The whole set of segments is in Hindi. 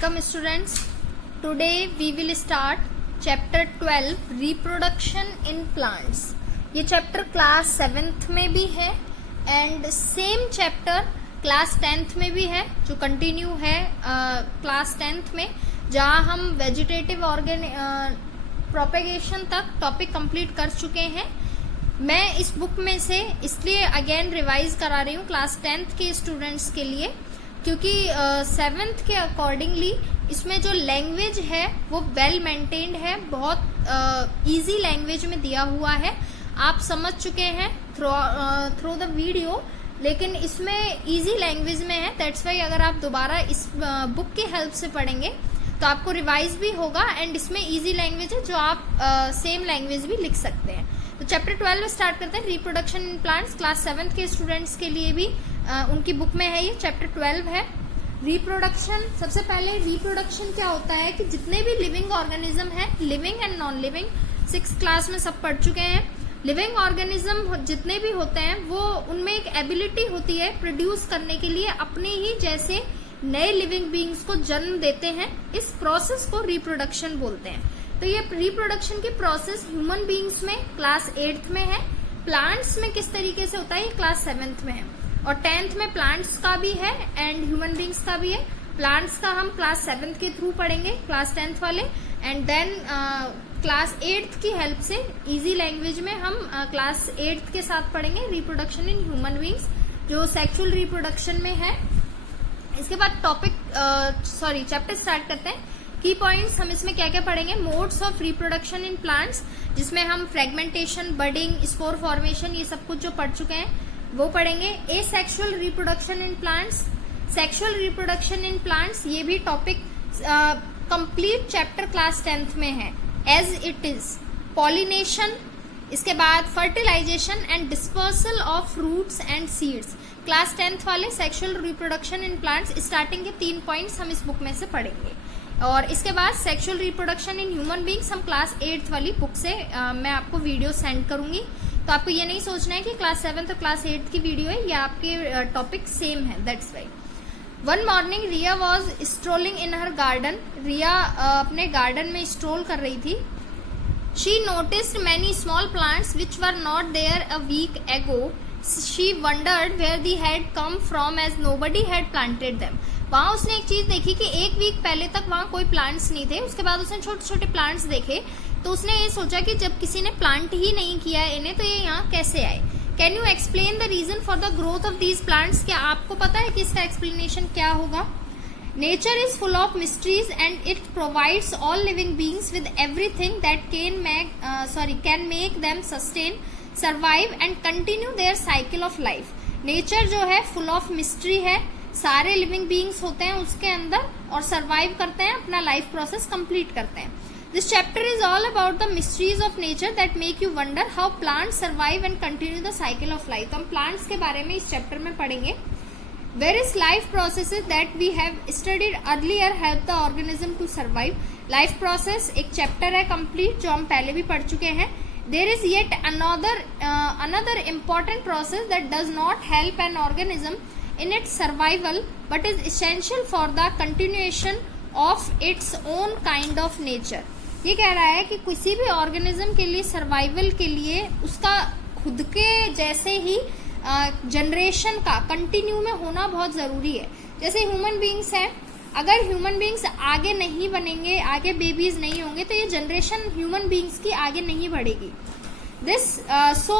Welcome students. Today we will start chapter 12 reproduction in plants. ये चैप्टर क्लास 7th में भी है and same chapter class 10th में भी है जो कंटिन्यू है क्लास 10th में, जहाँ हम वेजिटेटिव प्रोपेगेशन तक टॉपिक कंप्लीट कर चुके हैं। मैं इस बुक में से इसलिए अगेन रिवाइज करा रही हूँ क्लास 10th के स्टूडेंट्स के लिए, क्योंकि 7th के अकॉर्डिंगली इसमें जो लैंग्वेज है वो वेल मेंटेन्ड है, बहुत इजी लैंग्वेज में दिया हुआ है, आप समझ चुके हैं थ्रू द वीडियो, लेकिन इसमें इजी लैंग्वेज में है। दैट्स वाई अगर आप दोबारा इस बुक की हेल्प से पढ़ेंगे तो आपको रिवाइज भी होगा एंड इसमें इजी लैंग्वेज है जो आप सेम लैंग्वेज भी लिख सकते हैं। तो चैप्टर 12 स्टार्ट करते हैं, reproduction in plants. Class 7th के स्टूडेंट्स के लिए भी उनकी बुक में है, ये चैप्टर 12 है रिप्रोडक्शन। सबसे पहले रिप्रोडक्शन क्या होता है कि जितने भी लिविंग ऑर्गेनिज्म है, living and non living, 6th class में सब पढ़ चुके हैं। लिविंग ऑर्गेनिज्म जितने भी होते हैं वो उनमें एक एबिलिटी होती है प्रोड्यूस करने के लिए, अपने ही जैसे नए लिविंग बीइंग्स को जन्म देते हैं। इस प्रोसेस को रिप्रोडक्शन बोलते हैं। तो ये रिप्रोडक्शन की प्रोसेस ह्यूमन बीइंग्स में क्लास 8th में है, प्लांट्स में किस तरीके से होता है ये क्लास 7th में है, और 10th में प्लांट्स का भी है एंड ह्यूमन बीइंग्स का भी है। प्लांट्स का हम क्लास 7th के थ्रू पढ़ेंगे, क्लास 10th वाले, एंड देन क्लास 8th की हेल्प से इजी लैंग्वेज में हम क्लास 8th के साथ पढ़ेंगे रिप्रोडक्शन इन ह्यूमन बीइंग्स, जो सेक्सुअल रिप्रोडक्शन में है। इसके बाद चैप्टर स्टार्ट करते हैं। की पॉइंट्स हम इसमें क्या क्या पढ़ेंगे, modes of reproduction in plants, जिसमें हम फ्रेगमेंटेशन, बडिंग, स्पोर फॉर्मेशन, ये सब कुछ जो पढ़ चुके हैं वो पढ़ेंगे। Asexual reproduction in plants, sexual reproduction in plants, ये भी topic complete chapter class 10th में है एज इट इज। पॉलिनेशन, इसके बाद fertilisation and dispersal of fruits and seeds, class 10th वाले sexual reproduction in plants starting के 3 पॉइंट्स हम इस बुक में से पढ़ेंगे। और इसके बाद sexual reproduction in human beings हम क्लास 8th वाली बुक से मैं आपको वीडियो सेंड करूंगी। तो आपको ये नहीं सोचना है कि क्लास 7th और क्लास 8th की वीडियो है, या आपके टॉपिक सेम है, that's why. One morning Riya was strolling in her garden, Riya अपने गार्डन में स्ट्रोल कर रही थी। She noticed many small plants which were not there a week ago, she wondered where they had come from as nobody had planted them. वहां उसने एक चीज देखी कि एक वीक पहले तक वहां कोई प्लांट्स नहीं थे, उसके बाद उसने छोटे छोटे प्लांट्स देखे, तो उसने ये सोचा कि जब किसी ने प्लांट ही नहीं किया है इन्हें, तो ये यहाँ कैसे आए। Can you explain the reason for the growth of these plants, क्या आपको पता है कि इसका एक्सप्लेनेशन क्या होगा। Nature is full of mysteries and it provides all living beings with everything that can make them sustain, survive and continue their cycle of life. Nature जो है फुल ऑफ मिस्ट्री है, सारे लिविंग बीइंग्स होते हैं उसके अंदर और सर्वाइव करते हैं, अपना लाइफ प्रोसेस कंप्लीट करते हैं। This chapter is all about the mysteries of nature that make you wonder how plants survive and continue the cycle of life. हम प्लांट्स के बारे में इस चैप्टर में पढ़ेंगे। Various life processes that we have studied earlier help the organism to survive. Life process एक चैप्टर है कंप्लीट जो हम पहले भी पढ़ चुके हैं। There is yet another important process that does not help an organism in its survival but is essential for the continuation of its own kind of nature। ये कह रहा है कि किसी भी ऑर्गेनिज्म के लिए सर्वाइवल के लिए उसका खुद के जैसे ही जनरेशन का कंटिन्यू में होना बहुत जरूरी है। जैसे ह्यूमन बीइंग्स है, अगर ह्यूमन बीइंग्स आगे नहीं बनेंगे, आगे बेबीज नहीं होंगे, तो ये जनरेशन ह्यूमन बीइंग्स की आगे नहीं बढ़ेगी। This so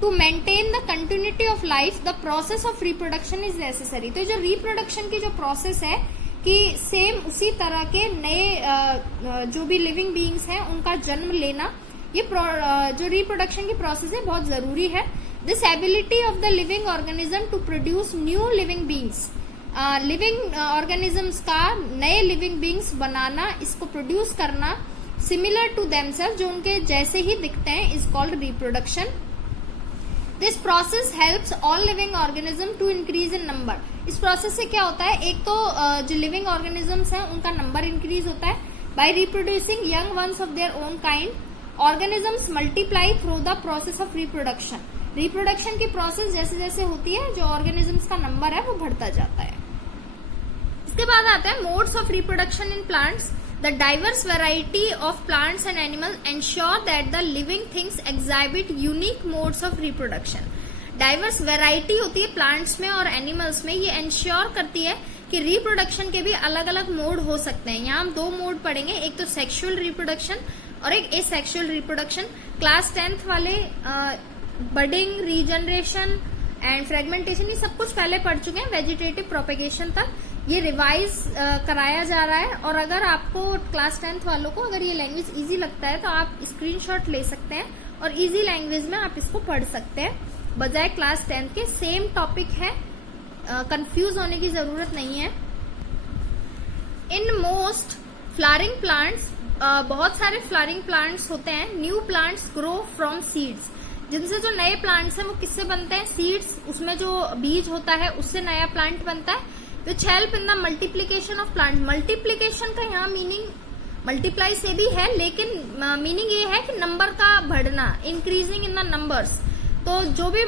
to maintain the continuity of life the process of reproduction is necessary. तो जो रिप्रोडक्शन की जो प्रोसेस है कि सेम उसी तरह के नए जो भी लिविंग बीइंग्स हैं उनका जन्म लेना, ये जो रिप्रोडक्शन की प्रोसेस है बहुत जरूरी है। This ability of the living organism to produce new living beings, living organisms का नए लिविंग बीइंग्स बनाना, इसको प्रोड्यूस करना सिमिलर टू देमसेल्फ, जो उनके जैसे ही दिखते हैं, is called reproduction. This process helps all living organism to increase in number. इस प्रोसेस से क्या होता है, एक तो जो लिविंग ऑर्गेनिजम्स हैं उनका नंबर इंक्रीज होता है by reproducing young ones of their own kind. Organisms multiply through the process of reproduction. Reproduction की प्रोसेस जैसे जैसे होती है, जो ऑर्गेनिजम्स का नंबर है वो बढ़ता जाता है। इसके बाद आता है modes of reproduction in plants. The diverse variety of plants and animal ensure that the living things exhibit unique modes of reproduction. Diverse variety होती है प्लांट्स में और एनिमल्स में, ये एंश्योर करती है कि रिप्रोडक्शन के भी अलग अलग मोड हो सकते हैं। यहाँ हम 2 मोड पढ़ेंगे, एक तो सेक्सुअल रिप्रोडक्शन और एक एसेक्सुअल रिप्रोडक्शन। क्लास 10th वाले बडिंग, रीजनरेशन एंड फ्रेगमेंटेशन ये सब कुछ पहले पढ़ चुके हैं, वेजिटेटिव प्रोपेगेशन तक। ये रिवाइज कराया जा रहा है। और अगर आपको क्लास 10th वालों को अगर ये लैंग्वेज इजी लगता है तो आप स्क्रीनशॉट ले सकते हैं और इजी लैंग्वेज में आप इसको पढ़ सकते हैं, बजाय क्लास 10th के। सेम टॉपिक है, कंफ्यूज होने की जरूरत नहीं है। इन मोस्ट फ्लावरिंग प्लांट्स, बहुत सारे फ्लावरिंग प्लांट्स होते हैं। New plants grow from seeds, जिनसे जो नए प्लांट्स हैं वो किससे बनते हैं? सीड्स, उसमें जो बीज होता है उससे नया प्लांट बनता है। Which help in the multiplication of plant. Multiplication का यहाँ मीनिंग मल्टीप्लाई से भी है, लेकिन मीनिंग ये है कि नंबर का बढ़ना, इंक्रीजिंग इन द नंबर्स। तो जो भी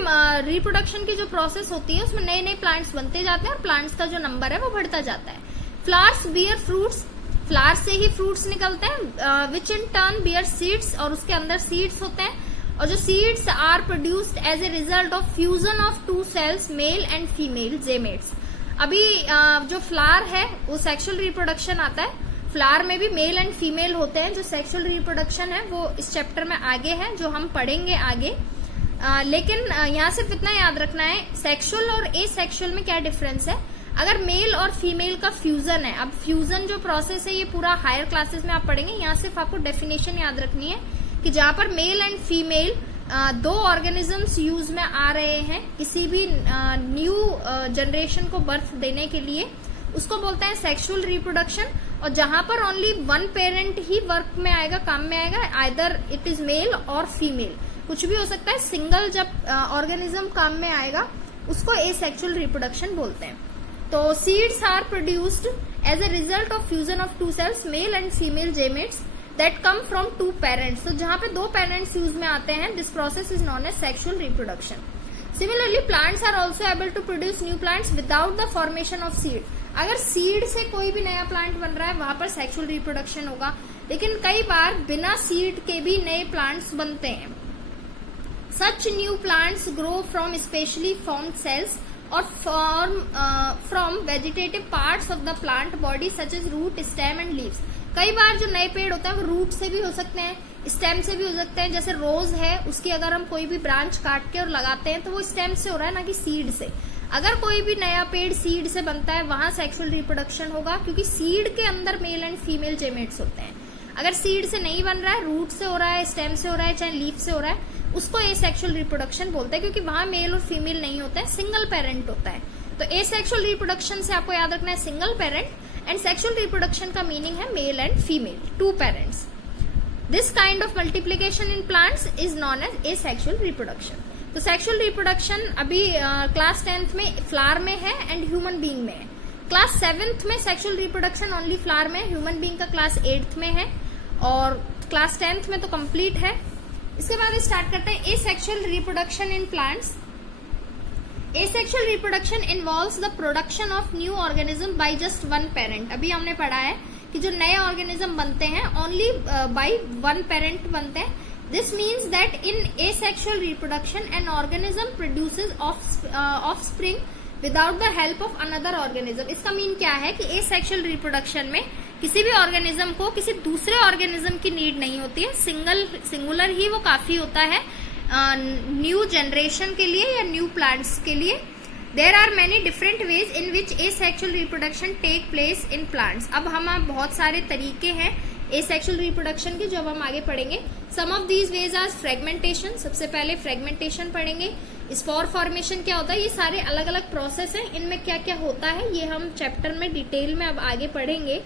रिप्रोडक्शन की जो प्रोसेस होती है उसमें नए नए प्लांट्स बनते जाते हैं और प्लांट्स का जो नंबर है वो बढ़ता जाता है। फ्लावर्स बियर फ्रूट्स, फ्लावर से ही फ्रूट्स निकलते हैं। Which in turn bear seeds, और उसके अंदर सीड्स होते हैं। और जो seeds are produced as a result of fusion of 2 cells, male and female gametes. अभी जो फ्लावर है वो सेक्सुअल रिप्रोडक्शन आता है। फ्लावर में भी मेल एंड फीमेल होते हैं। जो सेक्सुअल रिप्रोडक्शन है वो इस चैप्टर में आगे है, जो हम पढ़ेंगे आगे। लेकिन यहाँ सिर्फ इतना याद रखना है, सेक्सुअल और एसेक्सुअल में क्या डिफरेंस है। अगर मेल और फीमेल का फ्यूजन है, अब फ्यूजन जो प्रोसेस है ये पूरा हायर क्लासेस में आप पढ़ेंगे, यहाँ सिर्फ आपको डेफिनेशन याद रखनी है कि जहां पर mail and female 2 organisms use में आ रहे हैं किसी भी न्यू जनरेशन को बर्थ देने के लिए, उसको बोलते हैं सेक्सुअल रिप्रोडक्शन। और जहां पर ओनली 1 पेरेंट ही वर्क में आएगा, काम में आएगा, आइदर इट इज मेल और फीमेल, कुछ भी हो सकता है। सिंगल जब ऑर्गेनिज्म काम में आएगा उसको एसेक्सुअल रिप्रोडक्शन बोलते हैं। तो seeds are produced as a result of fusion of 2 cells, male and female gametes that come from 2 parents. तो जहां पे 2 पेरेंट्स यूज में आते हैं, this process is known as sexual reproduction. Similarly plants are also able to produce new plants without the formation of seed. अगर सीड से कोई भी नया प्लांट बन रहा है वहां पर सेक्सुअल रिप्रोडक्शन होगा, लेकिन कई बार बिना सीड के भी नए प्लांट्स बनते हैं। Such new plants grow from specially formed cells or from vegetative parts of the plant body such as root, stem and leaves. कई बार जो नए पेड़ होते हैं वो रूट से भी हो सकते हैं, स्टेम से भी हो सकते हैं। जैसे रोज है, उसकी अगर हम कोई भी ब्रांच काट के और लगाते हैं तो वो स्टेम से हो रहा है, ना कि सीड से। अगर कोई भी नया पेड़ सीड से बनता है वहां सेक्सुअल रिप्रोडक्शन होगा, क्योंकि सीड के अंदर मेल एंड फीमेल जेमेट्स होते हैं। अगर सीड से नहीं बन रहा है, रूट से हो रहा है, स्टेम से हो रहा है, चाहे लीफ से हो रहा है, उसको एसेक्सुअल रिप्रोडक्शन बोलते हैं, क्योंकि वहां मेल और फीमेल नहीं होता है, सिंगल पेरेंट होता है। तो एसेक्सुअल रिप्रोडक्शन से आपको याद रखना है single parent, and sexual reproduction का मीनिंग है male and female, 2 parents. This kind of multiplication in plants is known as asexual reproduction. तो सेक्सुअल रिप्रोडक्शन अभी क्लास 10th में फ्लावर में है एंड ह्यूमन बीइंग में है। क्लास 7th में सेक्सुअल रिप्रोडक्शन ओनली फ्लावर में, ह्यूमन बीइंग का क्लास 8th में है, और क्लास 10th में तो कंप्लीट है। इसके बाद स्टार्ट करते हैं asexual reproduction in plants. Asexual reproduction involves the production of new organism by just 1 parent. अभी हमने पढ़ा है कि जो नए ऑर्गेनिज्म बनते हैं ओनली बाय 1 पेरेंट बनते हैं। This means that in asexual reproduction an organism produces offspring without the help of another organism. इसका मीन क्या है कि एसेक्सुअल रिप्रोडक्शन में किसी भी ऑर्गेनिज्म को किसी दूसरे ऑर्गेनिज्म की नीड नहीं होती है, सिंगुलर ही वो काफी होता है न्यू जनरेशन के लिए या न्यू प्लांट्स के लिए। There are many different ways in which asexual reproduction take place in plants. अब हम बहुत सारे तरीके हैं एसेक्सुअल रिप्रोडक्शन के जो अब हम आगे पढ़ेंगे। Some of these ways are fragmentation, सबसे पहले फ्रेगमेंटेशन पढ़ेंगे। स्पोर फॉर्मेशन क्या होता है, ये सारे अलग अलग प्रोसेस हैं, इनमें क्या क्या होता है ये हम चैप्टर में डिटेल में अब आगे पढ़ेंगे।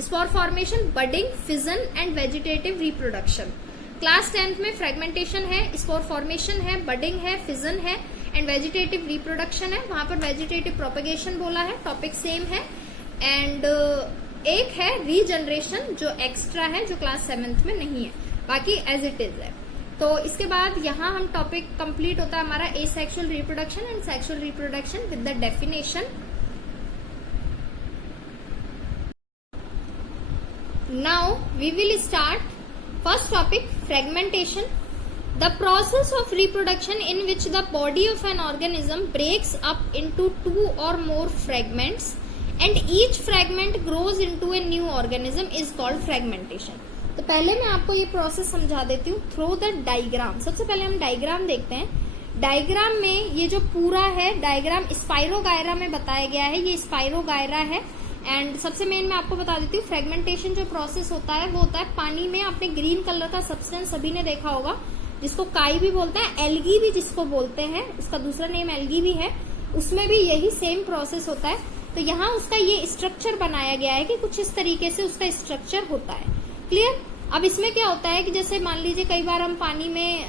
Spore formation, budding, fission and vegetative reproduction. Class 10th में फ्रेगमेंटेशन है, स्पोर फॉर्मेशन है, बडिंग है, फिजन है एंड वेजिटेटिव रिप्रोडक्शन है। वहां पर वेजिटेटिव प्रोपेगेशन बोला है, टॉपिक सेम है। एंड एक है रीजनरेशन जो एक्स्ट्रा है, जो क्लास 7th में नहीं है, बाकी एज इट इज है। तो इसके बाद यहाँ हम टॉपिक कंप्लीट होता है हमारा asexual reproduction and sexual reproduction with the definition. Now we will start first topic, fragmentation. The process of reproduction in which the body of an organism breaks up into two or more fragments and each fragment grows into a new organism is called fragmentation. तो पहले मैं आपको ये प्रोसेस समझा देती हूँ थ्रू द डायग्राम. सबसे पहले हम डायग्राम देखते हैं. डायग्राम में ये जो पूरा है डायग्राम स्पाइरोगायरा में बताया गया है. ये स्पाइरोगायरा है. एंड सबसे मेन मैं आपको बता देती हूँ फ्रेगमेंटेशन जो प्रोसेस होता है वो होता है पानी में. आपने ग्रीन कलर का सब्सटेंस सभी ने देखा होगा जिसको काई भी बोलते हैं, एल्गी भी जिसको बोलते हैं, उसका दूसरा नेम एल्गी भी है. उसमें भी यही सेम प्रोसेस होता है. तो यहाँ उसका ये स्ट्रक्चर बनाया गया है कि कुछ इस तरीके से उसका स्ट्रक्चर होता है. क्लियर. अब इसमें क्या होता है कि जैसे मान लीजिए कई बार हम पानी में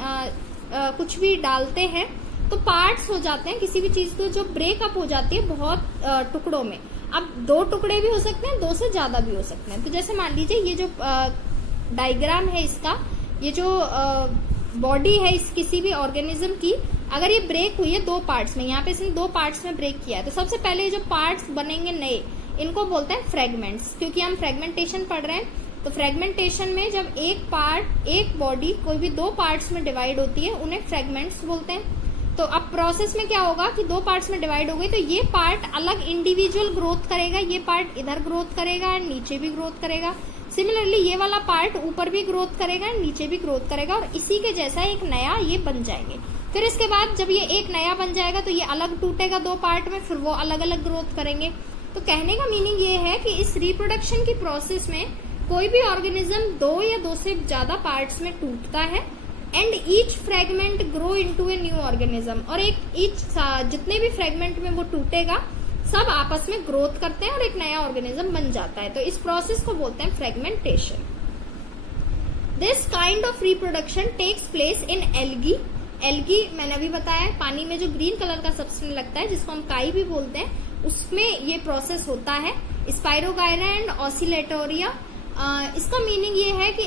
कुछ भी डालते हैं तो पार्ट्स हो जाते हैं किसी भी चीज को जो ब्रेकअप हो जाती है बहुत टुकड़ों में. अब 2 टुकड़े भी हो सकते हैं, 2 से ज्यादा भी हो सकते हैं. तो जैसे मान लीजिए ये जो डायग्राम है इसका, ये जो बॉडी है इस किसी भी ऑर्गेनिज्म की, अगर ये ब्रेक हुई है 2 पार्ट्स में, यहाँ पे इसने 2 पार्ट्स में ब्रेक किया है, तो सबसे पहले ये जो पार्ट्स बनेंगे नए इनको बोलते हैं फ्रेगमेंट्स. क्योंकि हम फ्रेगमेंटेशन पढ़ रहे हैं तो फ्रेगमेंटेशन में जब एक बॉडी कोई भी 2 पार्ट्स में डिवाइड होती है उन्हें फ्रेगमेंट्स बोलते हैं. तो अब प्रोसेस में क्या होगा कि 2 पार्ट्स में डिवाइड हो गई तो ये पार्ट अलग इंडिविजुअल ग्रोथ करेगा, ये पार्ट इधर ग्रोथ करेगा एंड नीचे भी ग्रोथ करेगा. सिमिलरली ये वाला पार्ट ऊपर भी ग्रोथ करेगा एंड नीचे भी ग्रोथ करेगा और इसी के जैसा एक नया ये बन जाएंगे. फिर इसके बाद जब ये एक नया बन जाएगा तो ये अलग टूटेगा 2 पार्ट में, फिर वो अलग अलग ग्रोथ करेंगे. तो कहने का मीनिंग ये है कि इस रिप्रोडक्शन की प्रोसेस में कोई भी ऑर्गेनिज्म 2 या 2 से ज्यादा पार्ट्स में टूटता है and each fragment grow into a new organism. और जितने भी फ्रेगमेंट में वो टूटेगा सब आपस में ग्रोथ करते हैं और एक नया ऑर्गेनिज्म बन जाता है. तो इस प्रोसेस को बोलते हैं fragmentation. This kind of reproduction takes place in algae. Algae मैंने अभी बताया पानी में जो ग्रीन कलर का सब्सटेंस लगता है जिसको हम काई भी बोलते हैं, उसमें ये प्रोसेस होता है. Spirogyra and Oscillatoria. इसका मीनिंग ये है कि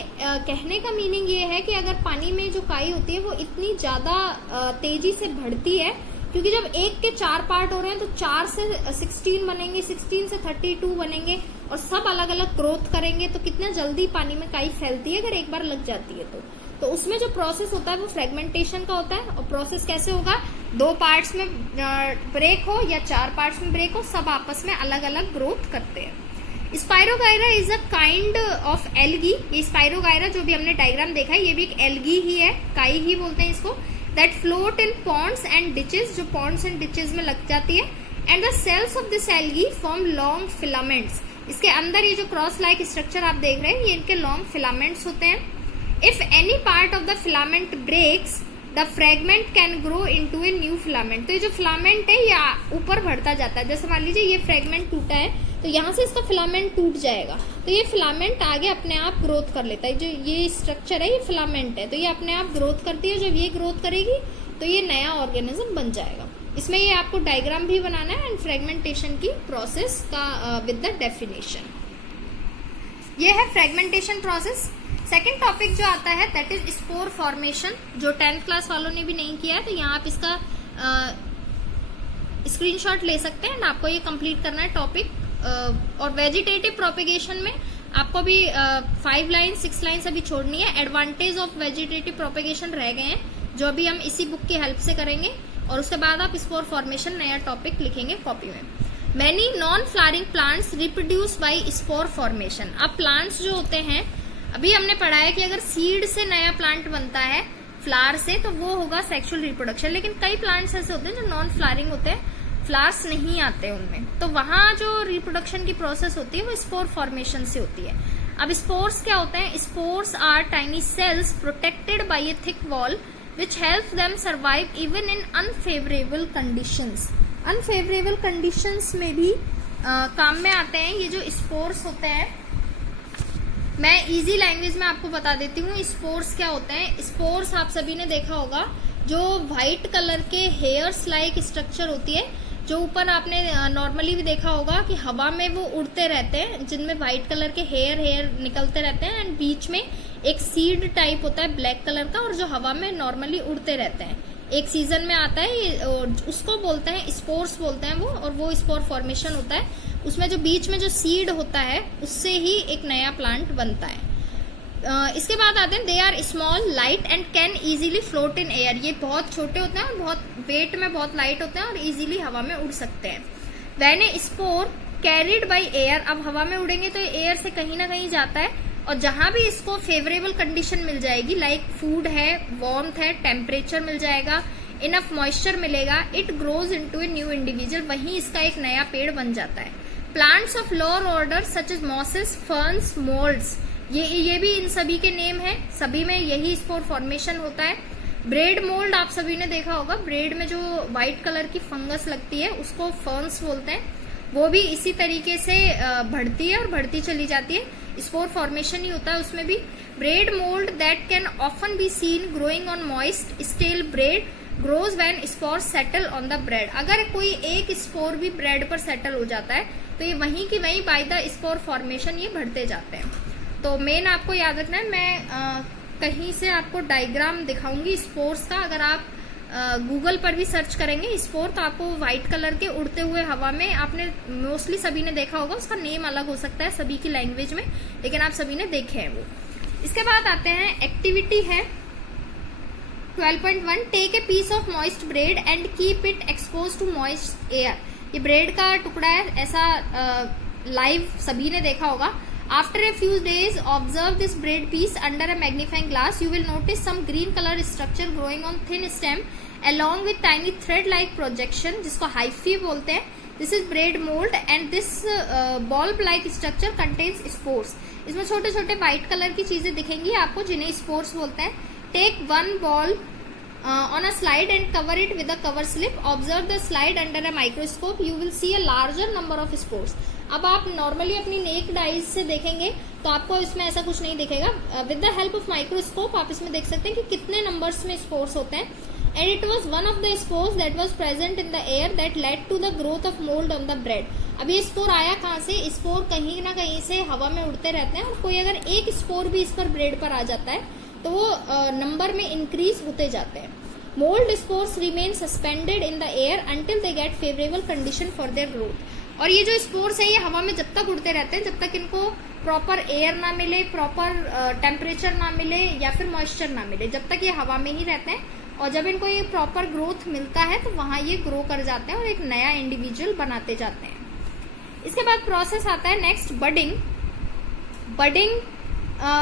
कहने का मीनिंग ये है कि अगर पानी में जो काई होती है वो इतनी ज्यादा तेजी से बढ़ती है, क्योंकि जब 1 के 4 पार्ट हो रहे हैं तो 4 से 16 बनेंगे, 16 से 32 बनेंगे और सब अलग अलग ग्रोथ करेंगे. तो कितना जल्दी पानी में काई फैलती है अगर एक बार लग जाती है तो उसमें जो प्रोसेस होता है वो फ्रेगमेंटेशन का होता है. और प्रोसेस कैसे होगा, 2 पार्ट्स में ब्रेक हो या 4 पार्ट्स में ब्रेक हो, सब आपस में अलग अलग ग्रोथ करते हैं. Spirogyra is a kind of algae. ये स्पाइरोगायरा जो भी हमने डायग्राम देखा है ये भी एक एल्गी ही है, काई ही बोलते हैं इसको. That float in ponds and ditches, जो पॉन्ड्स एंड डिचेस में लग जाती है. And the cells of this algae form long filaments. इसके अंदर ये जो क्रॉस लाइक स्ट्रक्चर आप देख रहे हैं ये इनके लॉन्ग फिलामेंट्स होते हैं. If any part of the filament breaks the fragment can grow into a new filament. तो ये जो फिलामेंट है ये ऊपर बढ़ता जाता है. जैसे मान लीजिए ये फ्रेगमेंट टूटा है तो यहाँ से इसका फिलामेंट टूट जाएगा तो ये फिलामेंट आगे अपने आप ग्रोथ कर लेता है. जो ये स्ट्रक्चर है ये फिलामेंट है तो ये अपने आप ग्रोथ करती है. जब ये ग्रोथ करेगी तो ये नया ऑर्गेनिज्म बन जाएगा. इसमें ये आपको डायग्राम भी बनाना है एंड फ्रेगमेंटेशन की प्रोसेस का विद द डेफिनेशन. ये है फ्रेगमेंटेशन प्रोसेस. सेकेंड टॉपिक जो आता है दैट इज स्पोर फॉर्मेशन. जो 10th क्लास वालों ने भी नहीं किया है तो यहाँ आप इसका स्क्रीनशॉट ले सकते हैं एंड आपको ये कंप्लीट करना है टॉपिक. और वेजिटेटिव प्रोपेगेशन में आपको भी 5 लाइन 6 लाइन्स अभी छोड़नी है. एडवांटेज ऑफ वेजिटेटिव प्रोपेगेशन रह गए हैं जो अभी हम इसी बुक की हेल्प से करेंगे और उसके बाद आप स्पोर फॉर्मेशन नया टॉपिक लिखेंगे कॉपी में. Many non flowering plants reproduce by spore formation. अब प्लांट्स जो होते हैं अभी हमने पढ़ा है कि अगर सीड से नया प्लांट बनता है फ्लावर से तो वो होगा सेक्सुअल रिप्रोडक्शन. लेकिन कई प्लांट्स ऐसे होते हैं जो नॉन फ्लावरिंग होते हैं, फ्लावर्स नहीं आते उनमें, तो वहां जो रिप्रोडक्शन की प्रोसेस होती है वो स्पोर फॉर्मेशन से होती है. अब स्पोर्स क्या होते हैं, spores are tiny cells protected by a thick wall which help them survive even in unfavourable conditions. Unfavourable conditions में भी काम में आते हैं ये जो स्पोर्स होते हैं. मैं इजी लैंग्वेज में आपको बता देती हूँ स्पोर्स क्या होते हैं. स्पोर्स आप सभी ने देखा होगा जो व्हाइट कलर के हेयर्स लाइक स्ट्रक्चर होती है, जो ऊपर आपने नॉर्मली भी देखा होगा कि हवा में वो उड़ते रहते हैं, जिनमें व्हाइट कलर के हेयर निकलते रहते हैं एंड बीच में एक सीड टाइप होता है ब्लैक कलर का और जो हवा में नॉर्मली उड़ते रहते हैं. एक सीजन में आता है ये, और उसको बोलते हैं स्पोर्स बोलते हैं वो, और वो स्पोर फॉर्मेशन होता है। उसमें जो बीच में जो सीड होता है उससे ही एक नया प्लांट बनता है। इसके बाद आते हैं they are small light and can easily float in air. ये बहुत छोटे होते हैं और बहुत वेट में बहुत लाइट होते हैं और इजीली हवा में उड़ सकते हैं। When A spore carried by air, अब हवा में उड़ेंगे तो एयर से कहीं ना कहीं जाता है, और जहां भी इसको फेवरेबल कंडीशन मिल जाएगी, लाइक फूड है, वार्मथ है, टेम्परेचर मिल जाएगा, इनफ मॉइस्चर मिलेगा, it grows into a new individual, वहीं इसका एक नया पेड़ बन जाता है। Plants of lower order such as mosses, ferns, moulds, ये भी इन सभी के नेम है, सभी में यही स्पोर फॉर्मेशन होता है। ब्रेड मोल्ड आप सभी ने देखा होगा, ब्रेड में जो व्हाइट कलर की फंगस लगती है उसको फर्न्स बोलते हैं, वो भी इसी तरीके से बढ़ती है और बढ़ती चली जाती है, स्पोर फॉर्मेशन ही होता है उसमें भी। Bread mould that can often be seen growing on moist stale bread grows when spore settle on the bread. अगर कोई एक स्पोर भी ब्रेड पर सेटल हो जाता है तो ये वहीं की वहीं बाय द स्पोर फॉर्मेशन ये बढ़ते जाते हैं। तो मेन आपको याद रखना है, मैं कहीं से आपको डायग्राम दिखाऊंगी स्पोर्स का। अगर आप गूगल पर भी सर्च करेंगे स्पोर तो आपको व्हाइट कलर के उड़ते हुए हवा में, आपने मोस्टली सभी ने देखा होगा, उसका नेम अलग हो सकता है सभी की लैंग्वेज में, लेकिन आप सभी ने देखे हैं वो। इसके बाद आते हैं एक्टिविटी है 12.1, take a piece of moist bread and keep it expose to moist air. ये ब्रेड का टुकड़ा है, ऐसा लाइव सभी ने देखा होगा। After a few days, observe this bread piece under a magnifying glass. You will notice some green color structure growing on thin stem along with tiny thread-like projection, जिसको hyphae बोलते हैं. This is bread mold and this bulb-like structure contains spores. इसमें छोटे छोटे white color की चीजें दिखेंगी आपको, जिन्हें spores बोलते हैं. Take one bulb on a slide and cover it with a cover slip. Observe the slide under a microscope. You will see a larger number of spores. अब आप नॉर्मली अपनी नेक्ड आईज से देखेंगे तो आपको इसमें ऐसा कुछ नहीं दिखेगा। With the help of microscope आप इसमें देख सकते हैं कि कितने नंबर्स में स्पोर्स होते हैं। And it was one of the spores that was present in the air that led to the growth of mould on the bread. अब ये स्पोर आया कहाँ से? स्पोर कहीं ना कहीं से हवा में उड़ते रहते हैं, और कोई अगर एक स्पोर भी इस पर ब्रेड पर आ जाता है तो वो नंबर में इंक्रीज होते जाते हैं। Mould spores remain suspended in the air until they get favourable condition for their growth. और ये जो स्पोर्स है ये हवा में जब तक उड़ते रहते हैं जब तक इनको प्रॉपर एयर ना मिले, प्रॉपर टेम्परेचर ना मिले या फिर मॉइस्चर ना मिले, जब तक ये हवा में ही रहते हैं। और जब इनको ये प्रॉपर ग्रोथ मिलता है तो वहां ये ग्रो कर जाते हैं और एक नया इंडिविजुअल बनाते जाते हैं। इसके बाद प्रोसेस आता है नेक्स्ट बडिंग। बडिंग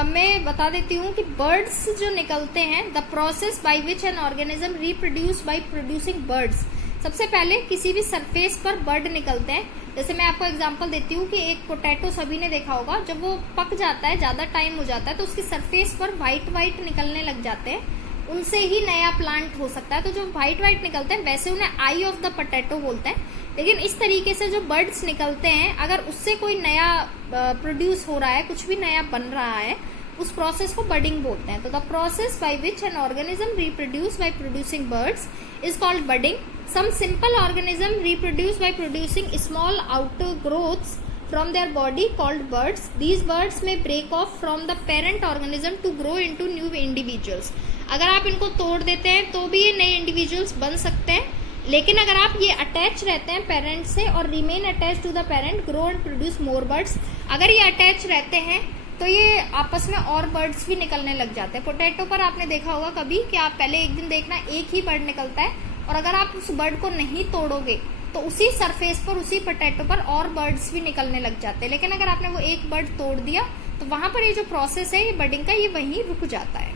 मैं बता देती हूँ कि बर्ड्स जो निकलते हैं, the process by which an organism reproduce by producing birds. सबसे पहले किसी भी सरफेस पर बर्ड निकलते हैं। जैसे मैं आपको एग्जांपल देती हूँ कि एक पोटैटो सभी ने देखा होगा, जब वो पक जाता है, ज्यादा टाइम हो जाता है तो उसकी सरफेस पर व्हाइट व्हाइट निकलने लग जाते हैं, उनसे ही नया प्लांट हो सकता है। तो जो व्हाइट व्हाइट निकलते हैं वैसे उन्हें आई ऑफ द पोटैटो बोलते हैं। लेकिन इस तरीके से जो बर्ड्स निकलते हैं, अगर उससे कोई नया प्रोड्यूस हो रहा है, कुछ भी नया बन रहा है, उस प्रोसेस को बडिंग बोलते हैं। तो the process by which an organism reproduce by producing birds is called budding. Some simple organism reproduce by producing small outer growths from their body called buds. These buds may break off from the parent organism to grow into new individuals. अगर आप इनको तोड़ देते हैं तो भी ये नए इंडिविजुअल्स बन सकते हैं, लेकिन अगर आप ये अटैच रहते हैं पेरेंट से और remain attach to the parent, grow and produce more buds. अगर ये अटैच रहते हैं तो ये आपस में और बर्ड्स भी निकलने लग जाते हैं। पोटैटो पर आपने देखा होगा कभी कि आप पहले एक दिन देखना एक ही बर्ड निकलता है, और अगर आप उस बर्ड को नहीं तोड़ोगे तो उसी सरफेस पर, उसी पोटैटो पर और बर्ड्स भी निकलने लग जाते हैं। लेकिन अगर आपने वो एक बर्ड तोड़ दिया तो वहां पर ये जो प्रोसेस है ये बडिंग का, ये वहीं रुक जाता है।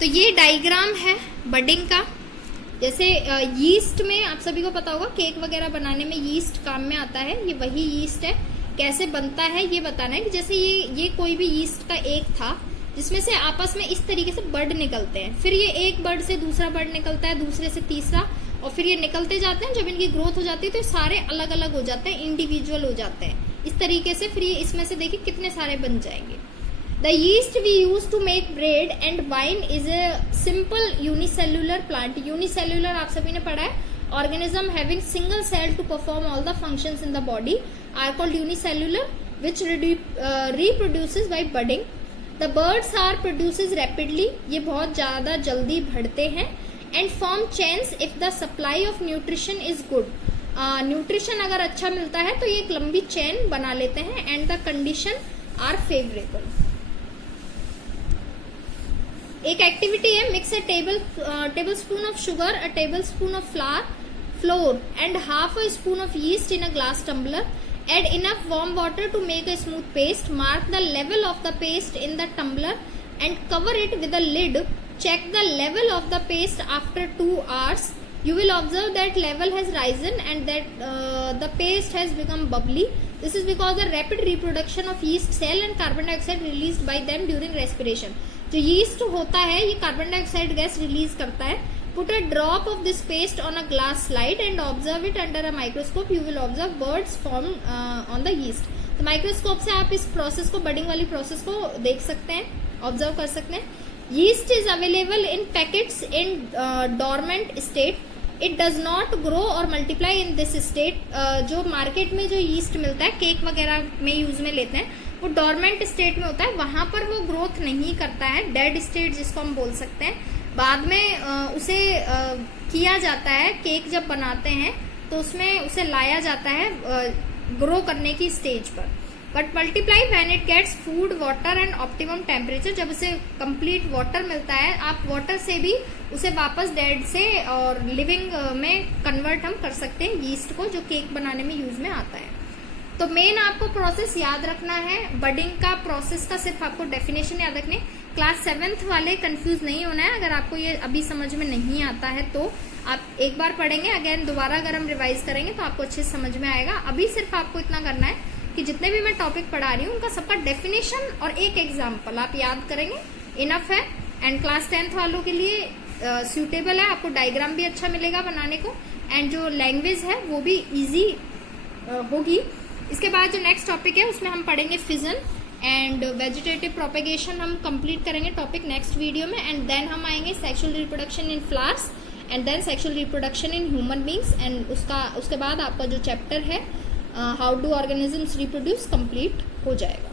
तो ये डायग्राम है बडिंग का। जैसे यीस्ट में आप सभी को पता होगा, केक वगैरह बनाने में यीस्ट काम में आता है। ये वही यीस्ट है। कैसे बनता है ये बताना है कि जैसे ये कोई भी यीस्ट का एक था जिसमें से आपस में इस तरीके से बर्ड निकलते हैं, फिर ये एक बर्ड से दूसरा बर्ड निकलता है, दूसरे से तीसरा, और फिर ये निकलते जाते हैं। जब इनकी ग्रोथ हो जाती है तो ये सारे अलग अलग हो जाते हैं, इंडिविजुअल हो जाते हैं। इस तरीके से फिर ये इसमें से देखिए कितने सारे बन जाएंगे। The yeast we use to make bread and wine is a simple unicellular plant. Unicellular आप सभी ने पढ़ा है, organism having single cell to perform all the functions in the body are called unicellular, which reproduces by budding. The buds are produces rapidly, ये बहुत ज़्यादा जल्दी बढ़ते हैं, and form chains if the supply of nutrition is good, nutrition अगर अच्छा मिलता है तो ये एक लंबी चेन बना लेते हैं, and the condition are favourable. एक एक्टिविटी है, mix a tablespoon of sugar, a tablespoon of flour and half a spoon of yeast in a glass tumbler, add enough warm water to make a smooth paste, mark the level of the paste in the tumbler and cover it with a lid, check the level of the paste after 2 hours, you will observe that level has risen and that the paste has become bubbly, this is because the rapid reproduction of yeast cell and carbon dioxide released by them during respiration। जो yeast होता है ये कार्बन डाइऑक्साइड गैस रिलीज करता है। Put a drop of this paste on a glass slide and observe it under a microscope, you will observe buds form on the yeast। तो माइक्रोस्कोप से आप इस प्रोसेस को, बडिंग वाली प्रोसेस को देख सकते हैं, ऑब्जर्व कर सकते हैं। yeast is available in packets in dormant state, it does not grow or multiply in this state। जो मार्केट में जो yeast मिलता है, केक वगैरह में यूज में लेते हैं, वो डॉर्मेंट स्टेट में होता है, वहां पर वो ग्रोथ नहीं करता है, डेड स्टेट जिसको हम बोल सकते हैं। बाद में उसे किया जाता है, केक जब बनाते हैं तो उसमें उसे लाया जाता है ग्रो करने की स्टेज पर। But multiply when it gets food, water and optimum temperature, जब उसे कंप्लीट वाटर मिलता है, आप वाटर से भी उसे वापस डेड से और लिविंग में कन्वर्ट हम कर सकते हैं यीस्ट को, जो केक बनाने में यूज में आता है। तो मेन आपको प्रोसेस याद रखना है, बडिंग का प्रोसेस का सिर्फ आपको डेफिनेशन याद रखने। क्लास 7th वाले कंफ्यूज नहीं होना है, अगर आपको ये अभी समझ में नहीं आता है तो आप एक बार पढ़ेंगे, अगेन दोबारा अगर हम रिवाइज करेंगे तो आपको अच्छे से समझ में आएगा। अभी सिर्फ आपको इतना करना है कि जितने भी मैं टॉपिक पढ़ा रही हूँ उनका सबका डेफिनेशन और एक एग्जाम्पल आप याद करेंगे, इनफ है। एंड क्लास 10th वालों के लिए सूटेबल है, आपको डायग्राम भी अच्छा मिलेगा बनाने को, एंड जो लैंग्वेज है वो भी ईजी होगी। इसके बाद जो नेक्स्ट टॉपिक है उसमें हम पढ़ेंगे फिजन एंड वेजिटेटिव प्रोपेगेशन, हम कंप्लीट करेंगे टॉपिक नेक्स्ट वीडियो में। एंड देन हम आएंगे sexual reproduction in flowers and then sexual reproduction in human beings, and उसके बाद आपका जो चैप्टर है how do organisms reproduce complete हो जाएगा।